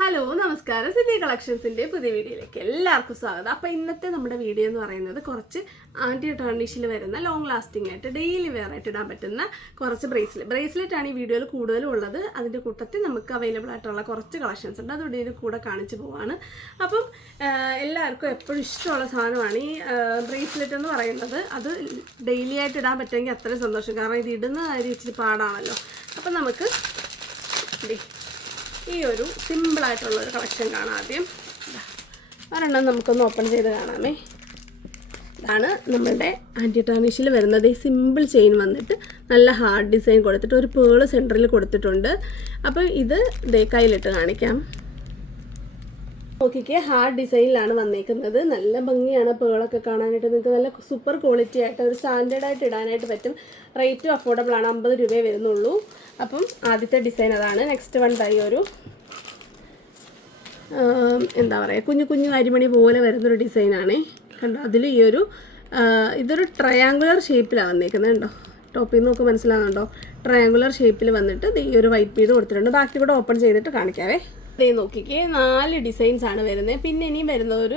Hello നമസ്കാരം city കളക്ഷൻസിൻ്റെ പുതിയ വീഡിയോയിലേക്ക് എല്ലാവർക്കും സ്വാഗതം. അപ്പോൾ ഇന്നത്തെ നമ്മുടെ വീഡിയോ എന്ന് പറയുന്നത് കുറച്ച് ആൻറ്റി ടർണിഷിൽ വരുന്ന ലോങ് ലാസ്റ്റിംഗ് ആയിട്ട് ഡെയിലി വെയർ ആയിട്ട് ഇടാൻ പറ്റുന്ന കുറച്ച് ബ്രേസ്ലെറ്റ് ആണ് ഈ വീഡിയോയിൽ കൂടുതലും ഉള്ളത്. അതിൻ്റെ കൂട്ടത്തിൽ നമുക്ക് അവൈലബിൾ ആയിട്ടുള്ള കുറച്ച് കളക്ഷൻസ് ഉണ്ട്, അത് വീഡിയോയിൽ കൂടെ കാണിച്ചു പോവാണ്. അപ്പം എല്ലാവർക്കും എപ്പോഴും ഇഷ്ടമുള്ള സാധനമാണ് ഈ ബ്രേസ്ലെറ്റ് എന്ന് പറയുന്നത്. അത് ഡെയിലി ആയിട്ട് ഇടാൻ പറ്റുമെങ്കിൽ അത്രയും സന്തോഷം, കാരണം ഇത് ഇടുന്ന കാര്യം ഇച്ചിരി പാടാണല്ലോ. അപ്പം നമുക്ക് ഈ ഒരു സിമ്പിളായിട്ടുള്ളൊരു കളക്ഷൻ കാണാം. ആദ്യം ഒരെണ്ണം നമുക്കൊന്ന് ഓപ്പൺ ചെയ്ത് കാണാമേ. ഇതാണ് നമ്മളുടെ ആൻറ്റി ടാർണിഷിൽ വരുന്നത്. ഈ സിമ്പിൾ ചെയിൻ വന്നിട്ട് നല്ല ഹാർഡ് ഡിസൈൻ കൊടുത്തിട്ട് ഒരു പേള് സെൻറ്ററിൽ കൊടുത്തിട്ടുണ്ട്. അപ്പോൾ ഇത് കയ്യിലിട്ട് കാണിക്കാം. നോക്കിക്കേ, ഹാർഡ് ഡിസൈനിലാണ് വന്നേക്കുന്നത്. നല്ല ഭംഗിയാണ് പേളൊക്കെ കാണാനായിട്ട്. നിങ്ങൾക്ക് നല്ല സൂപ്പർ ക്വാളിറ്റി ആയിട്ട് ഒരു സ്റ്റാൻഡേർഡായിട്ട് ഇടാനായിട്ട് പറ്റും. റേറ്റും അഫോർഡബിൾ ആണ്, 50 രൂപയെ വരുന്നുള്ളൂ. അപ്പം ആദ്യത്തെ ഡിസൈൻ അതാണ്. നെക്സ്റ്റ് വൺ ഒരു എന്താ പറയുക, കുഞ്ഞു കുഞ്ഞു അരിമണി പോലെ വരുന്നൊരു ഡിസൈനാണ്. കണ്ടോ, അതിൽ ഈ ഒരു ഇതൊരു ട്രയാങ്കുലർ ഷേപ്പിലാണ് വന്നേക്കുന്നത്. കണ്ടോ, ടോപ്പിൽ നിന്ന് നോക്കി മനസ്സിലാകുന്നുണ്ടോ? ട്രയാങ്കുലർ ഷേപ്പിൽ വന്നിട്ട് ഈ ഒരു വൈറ്റ് ബീഡ് കൊടുത്തിട്ടുണ്ട്. ബാക്കി കൂടെ ഓപ്പൺ ചെയ്തിട്ട് കാണിക്കാവേ. ഇതേ നോക്കിക്കേ, 4 ഡിസൈൻസ് ആണ് വരുന്നത്. പിന്നെ ഇനിയും വരുന്നത് ഒരു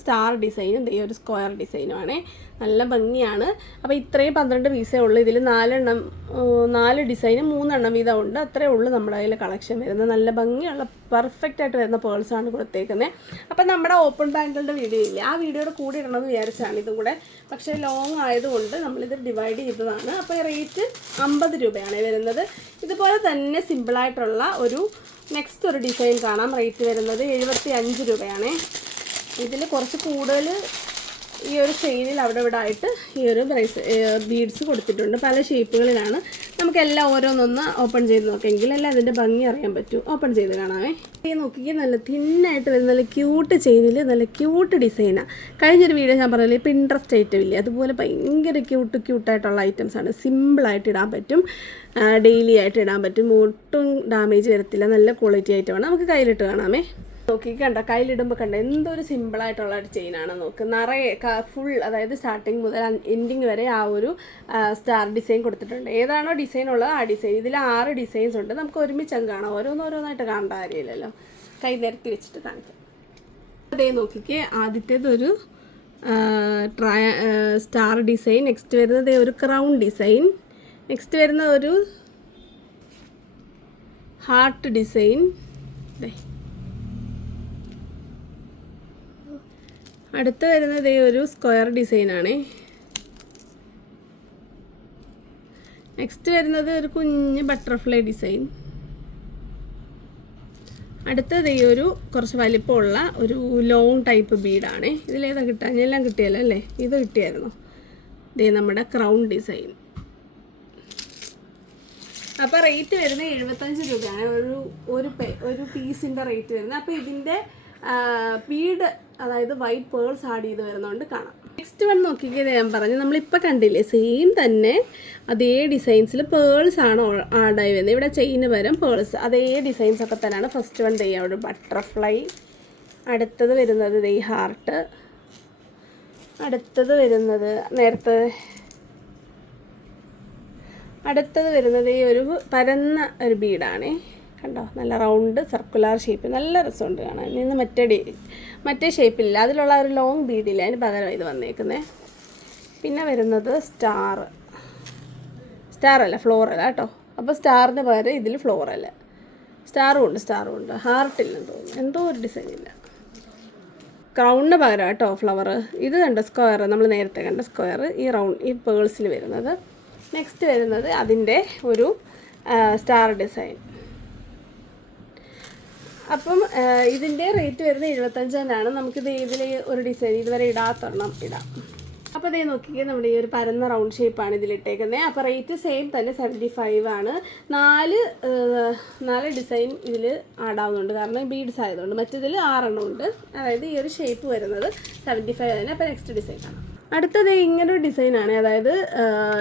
സ്റ്റാർ ഡിസൈനും ഒരു സ്ക്വയർ ഡിസൈനുമാണ്. നല്ല ഭംഗിയാണ്. അപ്പോൾ ഇത്രയും 12 പീസേ ഉള്ളൂ. ഇതിൽ 4 ഡിസൈനും 3 എണ്ണം വീതം ഉണ്ട്. അത്രയേ ഉള്ളൂ നമ്മുടെ കയ്യിൽ കളക്ഷൻ വരുന്നത്. നല്ല ഭംഗിയുള്ള പെർഫെക്റ്റ് ആയിട്ട് വരുന്ന പേൾസാണ് കൊടുത്തേക്കുന്നത്. അപ്പം നമ്മുടെ ഓപ്പൺ ബാങ്കിളുടെ വീഡിയോ ഇല്ല, ആ വീഡിയോയുടെ കൂടെ ഇടണമെന്ന് വിചാരിച്ചാണ് ഇതും കൂടെ. പക്ഷേ ലോങ് ആയതുകൊണ്ട് നമ്മളിത് ഡിവൈഡ് ചെയ്തതാണ്. അപ്പോൾ റേറ്റ് 50 രൂപയാണ് വരുന്നത്. ഇതുപോലെ തന്നെ സിമ്പിളായിട്ടുള്ള നെക്സ്റ്റ് ഒരു ഡിസൈൻ കാണാം. റേറ്റ് വരുന്നത് 75 രൂപയാണ്. ഇതിൽ കുറച്ച് കൂടുതൽ ഈ ഒരു ചെയിനിൽ അവിടെ ഇവിടെ ആയിട്ട് ഈ ഒരു ബീഡ്സ് കൊടുത്തിട്ടുണ്ട്. പല ഷേപ്പുകളിലാണ്. നമുക്കെല്ലാം ഓരോന്നൊന്ന് ഓപ്പൺ ചെയ്ത് നോക്കിയെങ്കിൽ എല്ലാം അതിൻ്റെ ഭംഗി അറിയാൻ പറ്റും. ഓപ്പൺ ചെയ്ത് കാണാമേ. ഈ നോക്കിക്കുക, നല്ല തിന്നായിട്ട് വരുന്ന നല്ല ക്യൂട്ട് ചെയിനിൽ നല്ല ക്യൂട്ട് ഡിസൈനാണ്. കഴിഞ്ഞൊരു വീഡിയോ ഞാൻ പറഞ്ഞില്ലേ, പിൻട്രസ്റ്റ് ഐറ്റം ഇല്ലേ, അതുപോലെ ഭയങ്കര ക്യൂട്ടായിട്ടുള്ള ഐറ്റംസാണ്. സിമ്പിളായിട്ട് ഇടാൻ പറ്റും, ഡെയിലി ആയിട്ട് ഇടാൻ പറ്റും, ഒട്ടും ഡാമേജ് വരത്തില്ല. നല്ല ക്വാളിറ്റി ഐറ്റമാണ്. നമുക്ക് കയ്യിലിട്ട് കാണാമേ. നോക്കി കണ്ട, കയ്യിലിടുമ്പോൾ കണ്ട എന്തൊരു സിമ്പിളായിട്ടുള്ള ഒരു ചെയിനാണ്. നോക്ക്, നിറയെ ഫുൾ, അതായത് സ്റ്റാർട്ടിങ് മുതൽ എൻഡിങ് വരെ ആ ഒരു സ്റ്റാർ ഡിസൈൻ കൊടുത്തിട്ടുണ്ട്. ഏതാണോ ഡിസൈൻ ഉള്ളത് ആ ഡിസൈൻ. ഇതിൽ 6 ഡിസൈൻസ് ഉണ്ട്. നമുക്ക് ഒരുമിച്ച് കാണാം, ഓരോന്നായിട്ട് കാണേണ്ട കാര്യമില്ലല്ലോ. കൈ നിരത്തി വെച്ചിട്ട് കാണിക്കാം. അതേ നോക്കിക്കേ, ആദ്യത്തേതൊരു സ്റ്റാർ ഡിസൈൻ. നെക്സ്റ്റ് വരുന്നത് ഒരു ക്രൗൺ ഡിസൈൻ. നെക്സ്റ്റ് വരുന്ന ഒരു ഹാർട്ട് ഡിസൈൻ. അടുത്ത് വരുന്നത് ഒരു സ്ക്വയർ ഡിസൈനാണ്. നെക്സ്റ്റ് വരുന്നത് ഒരു കുഞ്ഞ് ബട്ടർഫ്ലൈ ഡിസൈൻ. അടുത്തത് ഒരു കുറച്ച് വലിപ്പമുള്ള ഒരു ലോങ് ടൈപ്പ് ബീഡാണ്. ഇതിലേതാ കിട്ടുക? എല്ലാം കിട്ടിയല്ലോ അല്ലേ? ഇത് കിട്ടിയായിരുന്നു. നമ്മുടെ ക്രൗൺ ഡിസൈൻ. അപ്പോൾ റേറ്റ് വരുന്നത് 75 രൂപയാണ് ഒരു പീസിൻ്റെ റേറ്റ് വരുന്നത്. അപ്പോൾ ഇതിൻ്റെ ബീഡ്, അതായത് വൈറ്റ് പേൾസ് ആഡ് ചെയ്ത് വരുന്നതുകൊണ്ട് കാണാം. നെക്സ്റ്റ് വൺ നോക്കിക്കേ, ഞാൻ പറഞ്ഞു നമ്മളിപ്പോൾ കണ്ടില്ലേ, സെയിം തന്നെ അതേ ഡിസൈൻസിൽ പേൾസ് ആണ് ആഡായി വരുന്നത്. ഇവിടെ ചെയിന് പകരം പേൾസ്, അതേ ഡിസൈൻസ് ഒക്കെ തന്നെയാണ്. ഫസ്റ്റ് വൺ ഒരു ബട്ടർഫ്ലൈ. അടുത്തത് വരുന്നത് ഹാർട്ട്. അടുത്തത് വരുന്നത് ഒരു പരന്ന ഒരു ബീഡാണ്. കണ്ടോ, നല്ല റൗണ്ട് സർക്കുലർ ഷേപ്പ്, നല്ല രസമുണ്ട് കാണാൻ. ഇന്ന് മറ്റേ ഷേപ്പില്ല, അതിലുള്ള ഒരു ലോങ് ബീഡില്ല, അതിന് പകരം ഇത് വന്നേക്കുന്നത്. പിന്നെ വരുന്നത് സ്റ്റാർ അല്ല, ഫ്ലോറൽ കേട്ടോ. അപ്പോൾ സ്റ്റാറിന് പകരം ഇതിൽ ഫ്ലോറൽ. സ്റ്റാറും ഉണ്ട്, ഹാർട്ടില്ലെന്ന് തോന്നുന്നു, എന്തോ ഒരു ഡിസൈൻ ഇല്ല. ക്രൗണിന് പകരം കേട്ടോ ഫ്ലവർ. ഇത് കണ്ട സ്ക്വയർ, നമ്മൾ നേരത്തെ കണ്ട സ്ക്വയർ, ഈ പേൾസിൽ വരുന്നത്. നെക്സ്റ്റ് വരുന്നത് അതിൻ്റെ ഒരു സ്റ്റാർ ഡിസൈൻ. അപ്പം ഇതിൻ്റെ റേറ്റ് വരുന്നത് 75 നമുക്കിത് ഇതിൽ ഒരു ഡിസൈൻ ഇതുവരെ ഇടാത്തൊരെണ്ണം ഇടാം. അപ്പോൾ ഇതേ നോക്കിക്കേ, നമ്മുടെ ഈ ഒരു പരന്ന റൗണ്ട് ഷേപ്പാണ് ഇതിലിട്ടേക്കുന്നത്. അപ്പോൾ റേറ്റ് സെയിം തന്നെ 75 ആണ്. 4 ഡിസൈൻ ഇതിൽ ആഡാവുന്നുണ്ട്, കാരണം ബീഡ്സ് ആയതുകൊണ്ട്. മറ്റേതിൽ 6 എണ്ണം ഉണ്ട്. അതായത് ഈ ഒരു ഷേപ്പ് വരുന്നത് 75 തന്നെ. അപ്പോൾ നെക്സ്റ്റ് ഡിസൈൻ കാണാം. അടുത്തത് ഇങ്ങനൊരു ഡിസൈനാണ്, അതായത്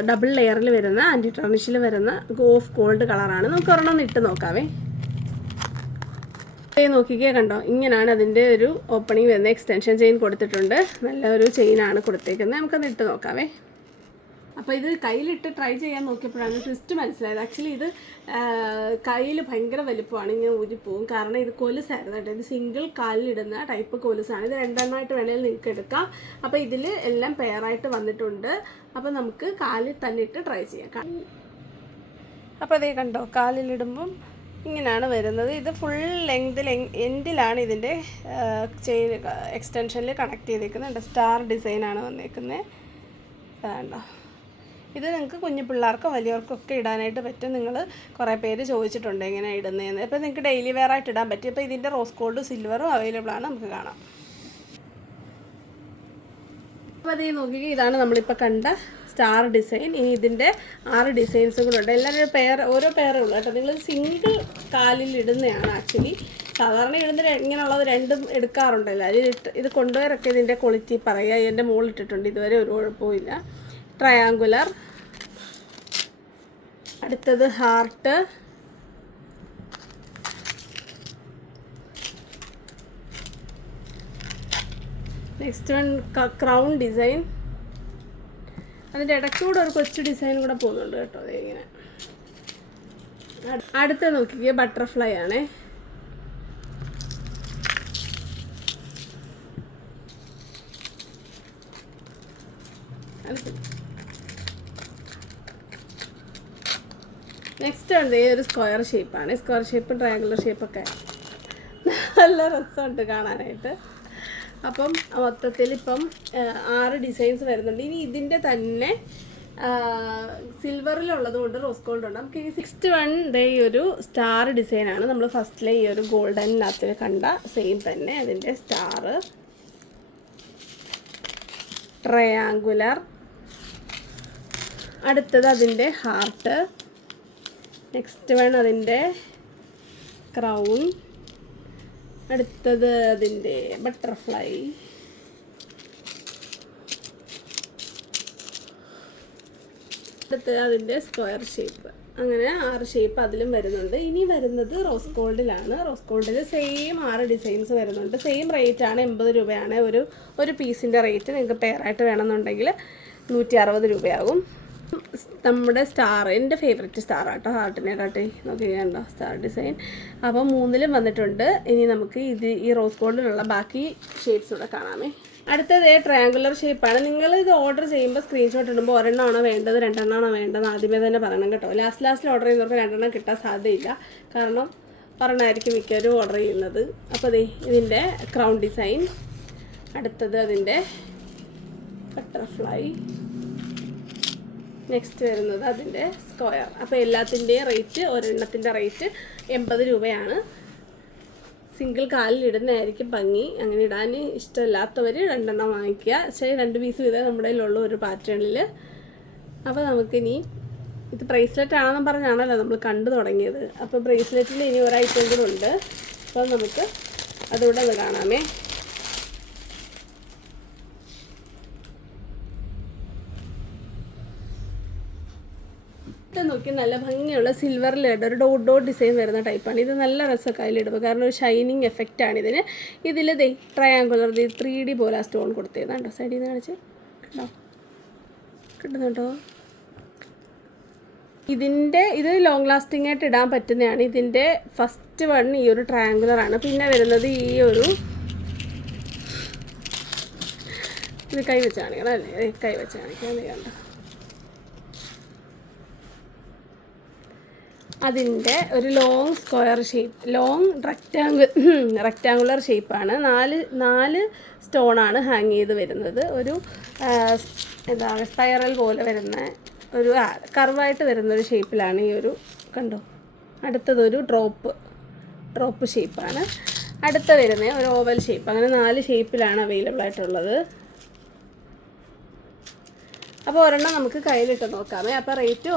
ഡബിൾ ലെയറിൽ വരുന്ന ആൻറ്റി ടാർണിഷിൽ വരുന്ന ഓഫ് ഗോൾഡ് കളറാണ്. നമുക്ക് ഒരെണ്ണം ഇട്ട് നോക്കാവേ. നോക്കിക്കേ, കണ്ടോ, ഇങ്ങനെയാണ് അതിൻ്റെ ഒരു ഓപ്പണിങ് വരുന്നത്. എക്സ്റ്റൻഷൻ ചെയിൻ കൊടുത്തിട്ടുണ്ട്. നല്ലൊരു ചെയിനാണ് കൊടുത്തേക്കുന്നത്. നമുക്കത് ഇട്ട് നോക്കാവേ. അപ്പോൾ ഇത് കയ്യിലിട്ട് ട്രൈ ചെയ്യാൻ നോക്കിയപ്പോഴാണ് ട്വിസ്റ്റ് മനസ്സിലായത്. ആക്ച്വലി ഇത് കയ്യിൽ ഭയങ്കര വലുപ്പമാണ്, ഇങ്ങനെ ഊരിപ്പോവും. കാരണം ഇത് കൊലുസായിരുന്നു കേട്ടോ. ഇത് സിംഗിൾ കാലിലിടുന്ന ടൈപ്പ് കൊലുസാണ്. ഇത് രണ്ടെണ്ണമായിട്ട് വേണമെങ്കിൽ നിങ്ങൾക്ക് എടുക്കാം. അപ്പോൾ ഇതിൽ എല്ലാം പെയറായിട്ട് വന്നിട്ടുണ്ട്. അപ്പോൾ നമുക്ക് കാലിൽ തന്നെ ഇട്ട് ട്രൈ ചെയ്യാം. അപ്പോൾ അതേ കണ്ടോ, കാലിലിടുമ്പം ഇങ്ങനെയാണ് വരുന്നത്. ഇത് ഫുൾ ലെങ്തിൽ എൻഡിലാണ് ഇതിൻ്റെ ചെയിൻ എക്സ്റ്റൻഷനിൽ കണക്ട് ചെയ്തേക്കുന്നത്. സ്റ്റാർ ഡിസൈനാണ് വന്നേക്കുന്നത്. വേണ്ട, ഇത് നിങ്ങൾക്ക് കുഞ്ഞു പിള്ളേർക്കോ വലിയവർക്കൊക്കെ ഇടാനായിട്ട് പറ്റും. നിങ്ങൾ കുറേ പേര് ചോദിച്ചിട്ടുണ്ട് എങ്ങനെ ഇടുന്നതെന്ന്. അപ്പോൾ നിങ്ങൾക്ക് ഡെയിലി വെയർ ആയിട്ട് ഇടാൻ പറ്റും. അപ്പോൾ ഇതിൻ്റെ റോസ് ഗോൾഡ് സിൽവറും അവൈലബിൾ ആണ്, നമുക്ക് കാണാം. അപ്പോൾ അതേ നോക്കിക്കുക, ഇതാണ് നമ്മളിപ്പോൾ കണ്ട സ്റ്റാർ ഡിസൈൻ. ഇനി ഇതിൻ്റെ 6 ഡിസൈൻസും കൂടെ ഉണ്ട്. എല്ലാവരും ഓരോ പെയറേ ഉള്ളൂ കേട്ടോ. നിങ്ങൾ സിംഗിൾ കാലിൽ ഇടുന്നതാണ് ആക്ച്വലി. സാധാരണ ഇടുന്ന ഇങ്ങനെയുള്ളത് രണ്ടും എടുക്കാറുണ്ടല്ലോ. ഇത് കൊണ്ടുപോയവരൊക്കെ ഇതിൻ്റെ ക്വാളിറ്റി പറയുക. എൻ്റെ മുകളിലിട്ടിട്ടുണ്ട്, ഇതുവരെ ഒരു കുഴപ്പമില്ല. ട്രയാങ്കുലർ, അടുത്തത് heart, next one crown design. അതിൻ്റെ ഇടയ്ക്കൂടെ ഒരു കൊച്ചു ഡിസൈൻ കൂടെ പോകുന്നുണ്ട് കേട്ടോ. ഇങ്ങനെ അടുത്ത നോക്കിക്കുക, ബട്ടർഫ്ലൈ ആണേ. നെക്സ്റ്റ് ഉണ്ട് ഒരു സ്ക്വയർ ഷേപ്പാണ്. സ്ക്വയർ ഷേപ്പും ട്രയാങ്കുലർ ഷേപ്പൊക്കെ നല്ല രസമുണ്ട് കാണാനായിട്ട്. അപ്പം മൊത്തത്തിൽ ഇപ്പം 6 ഡിസൈൻസ് വരുന്നുണ്ട്. ഇനി ഇതിൻ്റെ തന്നെ സിൽവറിലുള്ളത് കൊണ്ട് റോസ് ഗോൾഡ് ഉണ്ട്. നമുക്ക് ഈ 6th വൺ ഈ ഒരു സ്റ്റാർ ഡിസൈനാണ്. നമ്മൾ ഫസ്റ്റിലെ ഈ ഒരു ഗോൾഡനകത്ത് കണ്ട സെയിം തന്നെ അതിൻ്റെ സ്റ്റാർ, ട്രയാങ്കുലർ, അടുത്തത് അതിൻ്റെ ഹാർട്ട്, നെക്സ്റ്റ് വൺ അതിൻ്റെ ക്രൗൺ, അടുത്തത് അതിൻ്റെ ബട്ടർഫ്ലൈ, അടുത്തത് അതിൻ്റെ സ്ക്വയർ ഷേപ്പ്. അങ്ങനെ 6 ഷേപ്പ് അതിലും വരുന്നുണ്ട്. ഇനി വരുന്നത് റോസ് ഗോൾഡിലാണ്. റോസ് ഗോൾഡിൽ സെയിം 6 ഡിസൈൻസ് വരുന്നുണ്ട്. സെയിം റേറ്റാണ്, 80 രൂപയാണ് ഒരു പീസിൻ്റെ റേറ്റ്. നിങ്ങൾക്ക് പെയറായിട്ട് വേണമെന്നുണ്ടെങ്കിൽ 160 രൂപയാകും. നമ്മുടെ സ്റ്റാർ എൻ്റെ ഫേവറേറ്റ് സ്റ്റാർ ആട്ടോ, ഹാർട്ടിനെ കാട്ടി നോക്കിക്കണ്ടോ സ്റ്റാർ ഡിസൈൻ. അപ്പോൾ 3ലും വന്നിട്ടുണ്ട്. ഇനി നമുക്ക് ഈ റോസ് ഗോൾഡിലുള്ള ബാക്കി ഷേപ്സ് കൂടെ കാണാമേ. അടുത്തത് ട്രയാങ്കുലർ ഷേപ്പാണ്. നിങ്ങൾ ഇത് ഓർഡർ ചെയ്യുമ്പോൾ സ്ക്രീൻഷോട്ട് ഇടുമ്പോൾ ഒരെണ്ണമാണോ വേണ്ടത് 2എണ്ണമാണോ വേണ്ടത് ആദ്യമേ തന്നെ പറയണം കേട്ടോ. ലാസ്റ്റിൽ ഓർഡർ ചെയ്യുന്നവർക്ക് 2എണ്ണം കിട്ടാൻ സാധ്യതയില്ല. കാരണം ഒരെണ്ണമായിരിക്കും മിക്കവരും ഓർഡർ ചെയ്യുന്നത്. അപ്പോൾ അതെ ഇതിൻ്റെ ക്രൗൺ ഡിസൈൻ, അടുത്തത് അതിൻ്റെ ബട്ടർഫ്ലൈ, നെക്സ്റ്റ് വരുന്നത് അതിൻ്റെ സ്ക്വയർ. അപ്പോൾ എല്ലാത്തിൻ്റെയും റേറ്റ്, ഒരെണ്ണത്തിൻ്റെ റേറ്റ് 80 രൂപയാണ്. സിംഗിൾ കാലിൽ ഇടുന്നതായിരിക്കും ഭംഗി. അങ്ങനെ ഇടാൻ ഇഷ്ടമില്ലാത്തവർ 2എണ്ണം വാങ്ങിക്കുക. പക്ഷേ 2 പീസ് വീതം നമ്മുടെ കയ്യിലുള്ള ഒരു പാറ്റേണിൽ. അപ്പോൾ നമുക്കിനി ഇത് ബ്രേസ്ലെറ്റ് ആണെന്ന് പറഞ്ഞാണല്ലോ നമ്മൾ കണ്ടു തുടങ്ങിയത്. അപ്പോൾ ബ്രേസ്ലെറ്റിൽ ഇനി ഒരു ഐറ്റം കൂടെ ഉണ്ട്. അപ്പോൾ നമുക്ക് അതുകൂടെ ഒന്ന് കാണാമേ. നോക്കി നല്ല ഭംഗിയുള്ള സിൽവറിലിട്ട് ഒരു ഡോട്ട് ഡിസൈൻ വരുന്ന ടൈപ്പാണ്. ഇത് നല്ല രസമൊക്കെ അതിലിടുമ്പോൾ, കാരണം ഒരു ഷൈനിങ് എഫക്റ്റാണ് ഇതിന്. ഇതിൽ ട്രയാങ്കുലർ 3D പോലെ സ്റ്റോൺ കൊടുത്തേതാണ്ടോ. സൈഡിൽ നിന്ന് കാണിച്ച് കണ്ടോ, കിട്ടുന്നുണ്ടോ? ഇത് ലോങ് ലാസ്റ്റിംഗ് ആയിട്ട് ഇടാൻ പറ്റുന്നതാണ്. ഇതിൻ്റെ ഫസ്റ്റ് വൺ ഈ ഒരു ട്രയാങ്കുലറാണ്. പിന്നെ വരുന്നത് ഈ ഒരു ഇത് കൈ വെച്ച് കാണിക്കണം അല്ലേ, കൈ വെച്ച് കാണിക്കാം. കണ്ടോ, അതിൻ്റെ ഒരു long square shape, long rectangular ഷേപ്പാണ്. 4 സ്റ്റോണാണ് ഹാങ് ചെയ്ത് വരുന്നത്. ഒരു എന്താണ് സ്പൈറൽ പോലെ വരുന്ന ഒരു കർവായിട്ട് വരുന്നൊരു ഷേപ്പിലാണ് ഈ ഒരു കണ്ടോ. അടുത്തതൊരു ഡ്രോപ്പ് ഷേപ്പാണ്. അടുത്ത വരുന്നത് ഒരു ഓവൽ ഷേപ്പ്. അങ്ങനെ 4 ഷേപ്പിലാണ് അവൈലബിൾ ആയിട്ടുള്ളത്. അപ്പോൾ ഒരെണ്ണം നമുക്ക് കയ്യിലിട്ട് നോക്കാമേ. അപ്പോൾ റേറ്റ്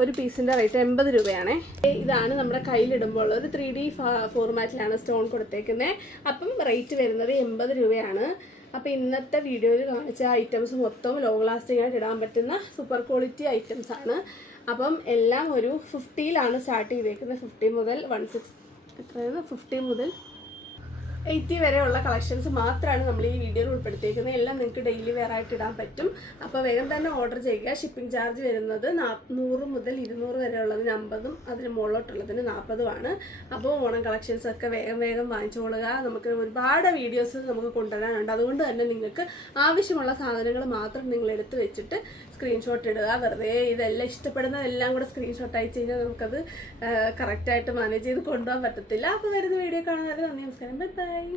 ഒരു പീസിൻ്റെ റേറ്റ് 80 രൂപയാണേ. ഇതാണ് നമ്മുടെ കയ്യിലിടുമ്പോൾ ഒരു 3D ഫോർമാറ്റിലാണ് സ്റ്റോൺ കൊടുത്തേക്കുന്നത്. അപ്പം റേറ്റ് വരുന്നത് 80 രൂപയാണ്. അപ്പോൾ ഇന്നത്തെ വീഡിയോയിൽ കാണിച്ച ഐറ്റംസ് മൊത്തം ലോങ് ലാസ്റ്റിംഗ് ആയിട്ട് ഇടാൻ പറ്റുന്ന സൂപ്പർ ക്വാളിറ്റി ഐറ്റംസ് ആണ്. അപ്പം എല്ലാം ഒരു 50ലാണ് സ്റ്റാർട്ട് ചെയ്തേക്കുന്നത്. 50 മുതൽ 50 മുതൽ 80 വരെയുള്ള കളക്ഷൻസ് മാത്രമാണ് നമ്മൾ ഈ വീഡിയോയിൽ ഉൾപ്പെടുത്തിയിരിക്കുന്നത്. എല്ലാം നിങ്ങൾക്ക് ഡെയിലി വെയർ ആയിട്ട് ഇടാൻ പറ്റും. അപ്പോൾ വേഗം തന്നെ ഓർഡർ ചെയ്യുക. ഷിപ്പിംഗ് ചാർജ് വരുന്നത് 100 മുതൽ 200 വരെയുള്ളതിന് 50ഉം അതിന് മുകളിലോട്ടുള്ളതിന് 40ഉമാണ്. അപ്പോൾ ഓണം കളക്ഷൻസ് ഒക്കെ വേഗം വാങ്ങിച്ചുകൊള്ളുക. നമുക്ക് ഒരുപാട് വീഡിയോസ് നമുക്ക് കൊണ്ടുവരാനുണ്ട്. അതുകൊണ്ട് തന്നെ നിങ്ങൾക്ക് ആവശ്യമുള്ള സാധനങ്ങൾ മാത്രം നിങ്ങൾ എടുത്ത് വെച്ചിട്ട് സ്ക്രീൻഷോട്ട് ഇടുക. വെറുതെ ഇതെല്ലാം ഇഷ്ടപ്പെടുന്നതെല്ലാം കൂടെ സ്ക്രീൻഷോട്ട് അയച്ചു കഴിഞ്ഞാൽ നമുക്കത് കറക്റ്റായിട്ട് മാനേജ് ചെയ്ത് കൊണ്ടുപോകാൻ പറ്റത്തില്ല. അപ്പോൾ വരുന്ന വീഡിയോ കാണുന്നവരെ നന്ദി, നമസ്കാരം, ബൈ.